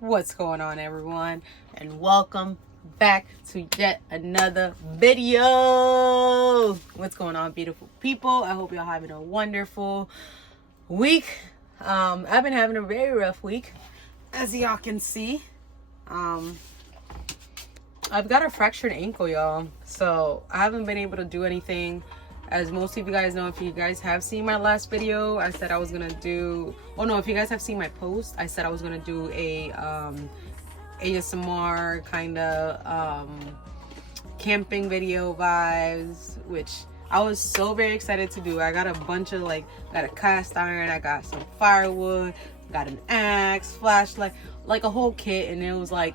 What's going on, everyone, and welcome back to yet another video. What's going on, beautiful people? I hope y'all having a wonderful week. I've been having a very rough week, as y'all can see. I've got a fractured ankle, y'all, so I haven't been able to do anything. As most of you guys know, if you guys have seen my last video, I said I was gonna do, if you guys have seen my post, I said I was gonna do a ASMR kind of camping video vibes, which I was so very excited to do. I got a bunch of got a cast iron, I got some firewood, got an axe, flashlight, like a whole kit, and it was like,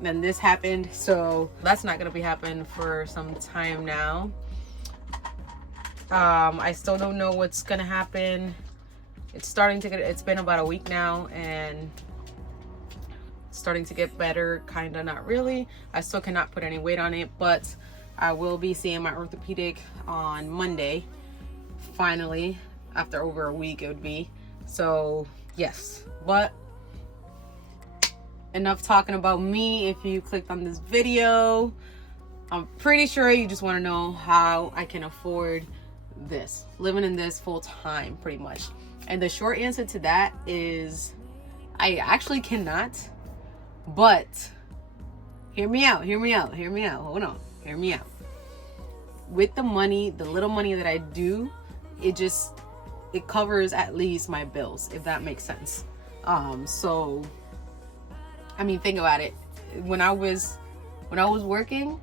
then this happened, so that's not gonna be happening for some time now. I still don't know what's gonna happen. It's been about a week now, and it's starting to get better, kinda, not really. I still cannot put any weight on it, but I will be seeing my orthopedic on Monday, finally, after over a week it would be. So yes, but enough talking about me. If you clicked on this video, I'm pretty sure you just want to know how I can afford this, living in this full time, pretty much. And the short answer to that is I actually cannot. But hear me out, hold on, hear me out. With the money, the little money that I do, it covers at least my bills, if that makes sense. So I mean, think about it. When I was working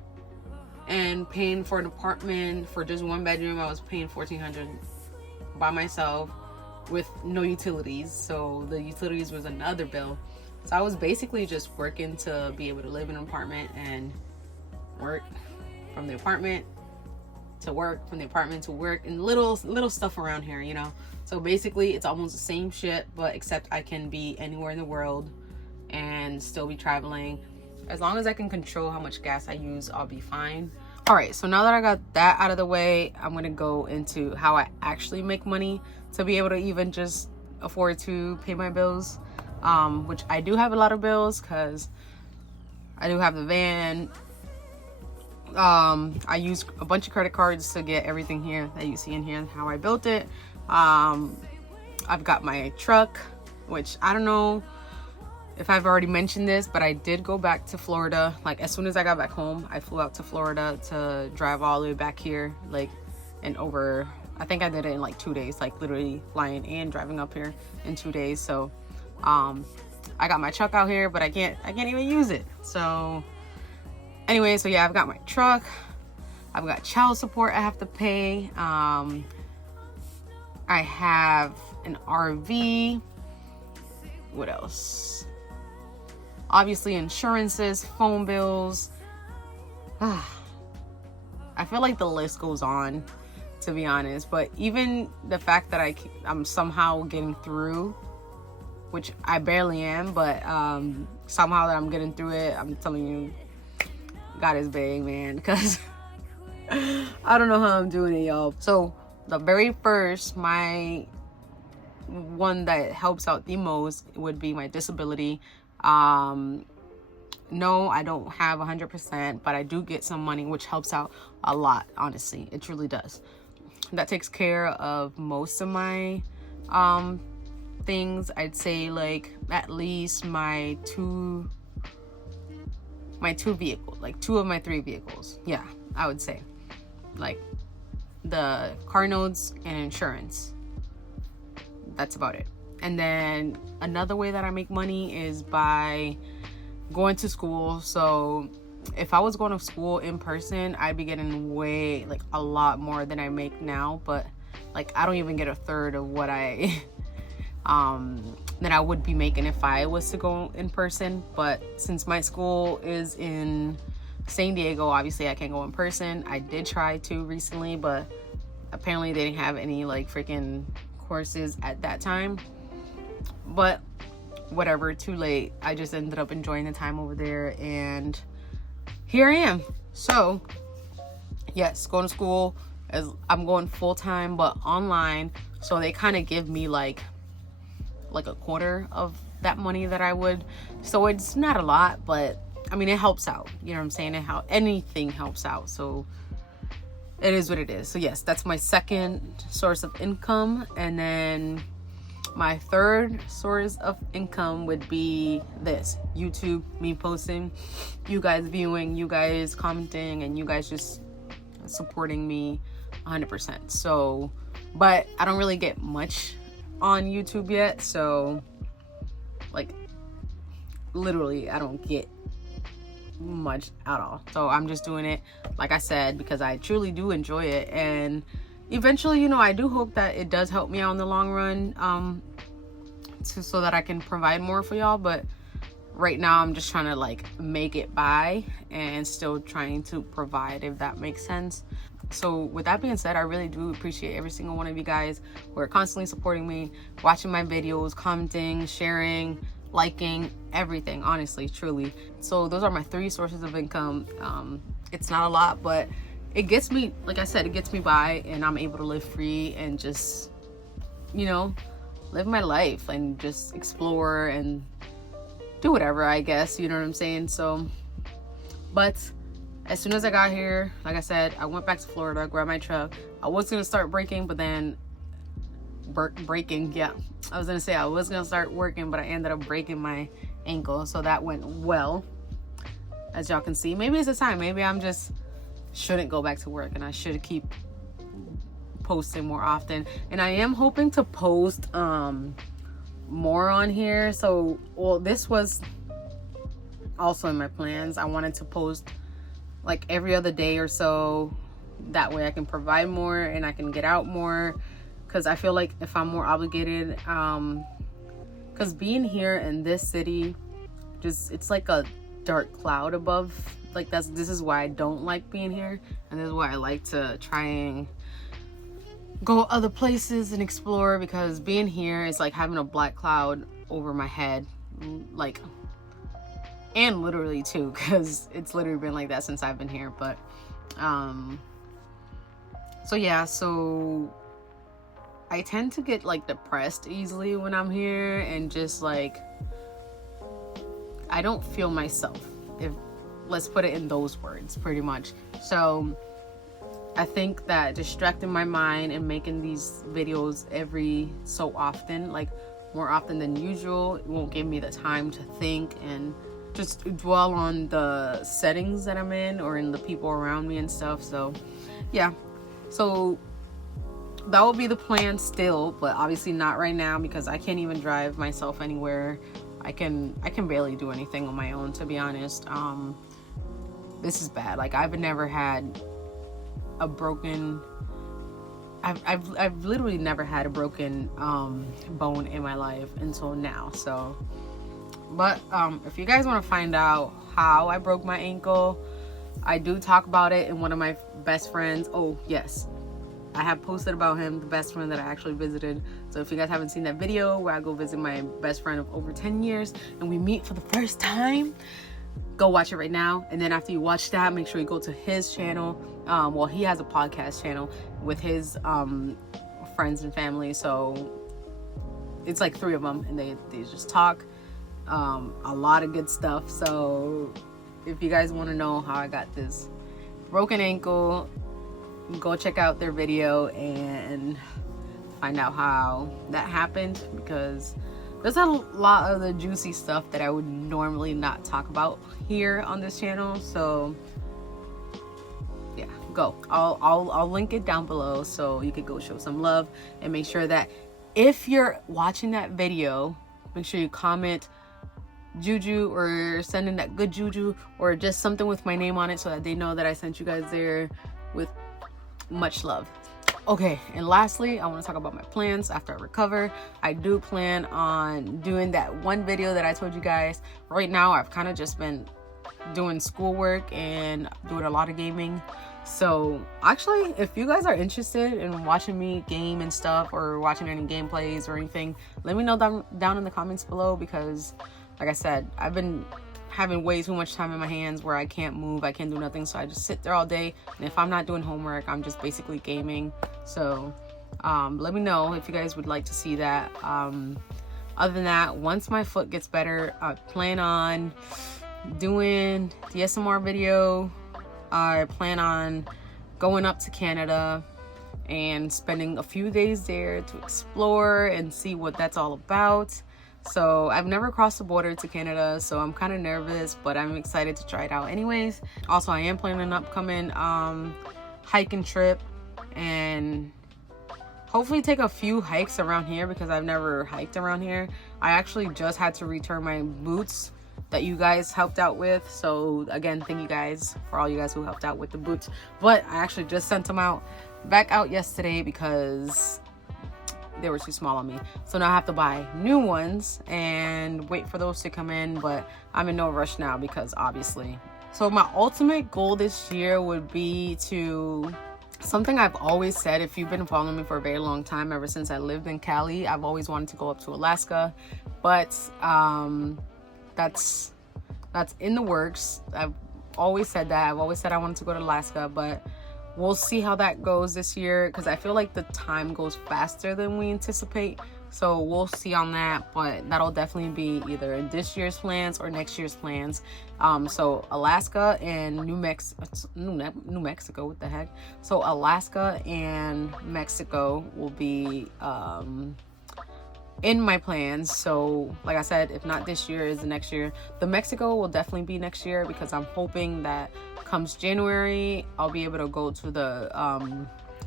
and paying for an apartment for just one bedroom, I was paying $1,400 by myself with no utilities. So the utilities was another bill. So I was basically just working to be able to live in an apartment and work from the apartment to work, from the apartment to work, and little stuff around here, you know. So basically it's almost the same shit, but except I can be anywhere in the world and still be traveling. As long as I can control how much gas I use, I'll be fine. All right, so now that I got that out of the way, I'm gonna go into how I actually make money to be able to even just afford to pay my bills, which I do have a lot of bills because I do have the van. I use a bunch of credit cards to get everything here that you see in here, how I built it. I've got my truck, which I don't know if I've already mentioned this, but I did go back to Florida. Like, as soon as I got back home, I flew out to Florida to drive all the way back here, I think I did it in 2 days, literally flying and driving up here in 2 days. So I got my truck out here, but I can't even use it. So anyway, so yeah, I've got my truck, I've got child support I have to pay, I have an RV, what else? Obviously insurances, phone bills. I feel like the list goes on, to be honest. But even the fact that I'm somehow getting through, which I barely am, but somehow that I'm getting through it, I'm telling you, God is big, man, because I don't know how I'm doing it, y'all. So the very first, my one that helps out the most would be my disability. No, I don't have 100%, but I do get some money, which helps out a lot. Honestly, it truly does. That takes care of most of my things. I'd say at least my two vehicles, 2 of my 3 vehicles. Yeah, I would say the car notes and insurance. That's about it. And then another way that I make money is by going to school. So if I was going to school in person, I'd be getting way, a lot more than I make now. But I don't even get a third of what I than I would be making if I was to go in person. But since my school is in San Diego, obviously I can't go in person. I did try to recently, but apparently they didn't have any freaking courses at that time. But whatever, too late. I just ended up enjoying the time over there, and here I am. So yes, going to school, as I'm going full-time but online, so they kind of give me like a quarter of that money that I would. So it's not a lot, but I mean, it helps out. You know what I'm saying? Anything helps out. So it is what it is. So yes, that's my second source of income. And then my third source of income would be this: YouTube, me posting, you guys viewing, you guys commenting, and you guys just supporting me 100%. So, but I don't really get much on YouTube yet. So like literally I don't get much at all. So I'm just doing it, like I said, because I truly do enjoy it. And eventually, you know, I do hope that it does help me out in the long run, so that I can provide more for y'all. But right now I'm just trying to like make it by and still trying to provide, if that makes sense. So with that being said, I really do appreciate every single one of you guys who are constantly supporting me, watching my videos, commenting, sharing, liking, everything, honestly, truly. So those are my 3 sources of income. It's not a lot, but it gets me, like I said, it gets me by, and I'm able to live free and just, you know, live my life and just explore and do whatever, I guess, you know what I'm saying? So, but as soon as I got here, like I said, I went back to Florida, grabbed my truck. I was gonna start braking, but then yeah, I was gonna say I was gonna start working, but I ended up breaking my ankle. So that went well, as y'all can see. Maybe it's a sign. Maybe I'm just shouldn't go back to work, and I should keep posting more often. And I am hoping to post more on here. So, well, this was also in my plans. I wanted to post like every other day or so. That way I can provide more and I can get out more. Because I feel like if I'm more obligated, because being here in this city, just, it's like a dark cloud above. Like this is why I don't like being here, and this is why I like to try and go other places and explore, because being here is like having a black cloud over my head, like, and literally too, because it's literally been like that since I've been here. But so yeah, so I tend to get like depressed easily when I'm here, and just like I don't feel myself, if let's put it in those words, pretty much. So I think that distracting my mind and making these videos every so often, like more often than usual, it won't give me the time to think and just dwell on the settings that I'm in or in the people around me and stuff. So yeah, so that will be the plan still, but obviously not right now, because I can't even drive myself anywhere. I can barely do anything on my own, to be honest. This is bad. Like, I've never had a broken, I've literally never had a broken bone in my life until now. So, but if you guys want to find out how I broke my ankle, I do talk about it in one of my best friends. Oh yes, I have posted about him, the best friend that I actually visited. So if you guys haven't seen that video where I go visit my best friend of over 10 years and we meet for the first time, go watch it right now. And then after you watch that, make sure you go to his channel. Well, he has a podcast channel with his friends and family. So it's like 3 of them, and they just talk a lot of good stuff. So if you guys want to know how I got this broken ankle, go check out their video and find out how that happened, because there's a lot of the juicy stuff that I would normally not talk about here on this channel. So yeah, go. I'll link it down below so you could go show some love, and make sure that if you're watching that video, make sure you comment Juju or send in that good juju or just something with my name on it so that they know that I sent you guys there with much love. Okay, and lastly, I want to talk about my plans after I recover. I do plan on doing that one video that I told you guys. Right now, I've kind of just been doing schoolwork and doing a lot of gaming. So actually, if you guys are interested in watching me game and stuff, or watching any gameplays or anything, let me know down in the comments below, because like I said, I've been having way too much time in my hands where I can't move, I can't do nothing, so I just sit there all day, and if I'm not doing homework, I'm just basically gaming. So let me know if you guys would like to see that. Other than that, once my foot gets better, I plan on doing the ASMR video. I plan on going up to Canada and spending a few days there to explore and see what that's all about. So I've never crossed the border to Canada, so I'm kind of nervous, but I'm excited to try it out anyways. Also, I am planning an upcoming hiking trip and hopefully take a few hikes around here because I've never hiked around here. I actually just had to return my boots that you guys helped out with. So again, thank you guys for all you guys who helped out with the boots. But I actually just sent them back out yesterday because they were too small on me. So now I have to buy new ones and wait for those to come in. But I'm in no rush now because obviously. So my ultimate goal this year would be to... Something I've always said, if you've been following me for a very long time, ever since I lived in Cali, I've always wanted to go up to Alaska, but that's in the works. I've always said that. I've always said I wanted to go to Alaska, but we'll see how that goes this year because I feel like the time goes faster than we anticipate. So we'll see on that, but that'll definitely be either in this year's plans or next year's plans. So Alaska and New Mexico, what the heck? So Alaska and Mexico will be in my plans. So like I said, if not this year, is the next year. The Mexico will definitely be next year because I'm hoping that comes January, I'll be able to go to the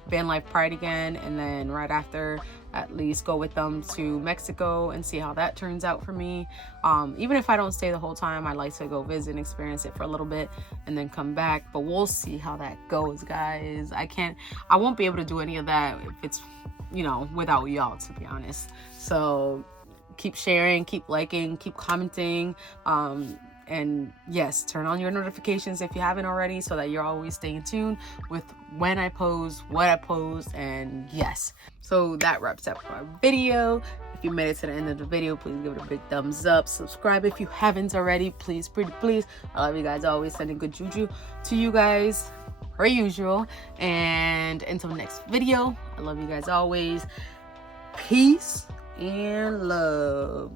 Van Life Pride again, and then right after at least go with them to Mexico and see how that turns out for me. Even if I don't stay the whole time, I'd like to go visit and experience it for a little bit and then come back, but we'll see how that goes, guys. I won't be able to do any of that if it's, you know, without y'all, to be honest. So keep sharing, keep liking, keep commenting, and yes, turn on your notifications if you haven't already so that you're always staying tuned with when I post, what I post, and yes. So that wraps up our video. If you made it to the end of the video, please give it a big thumbs up. Subscribe if you haven't already. Please, pretty please. I love you guys always. Sending good juju to you guys per usual. And until next video, I love you guys always. Peace and love.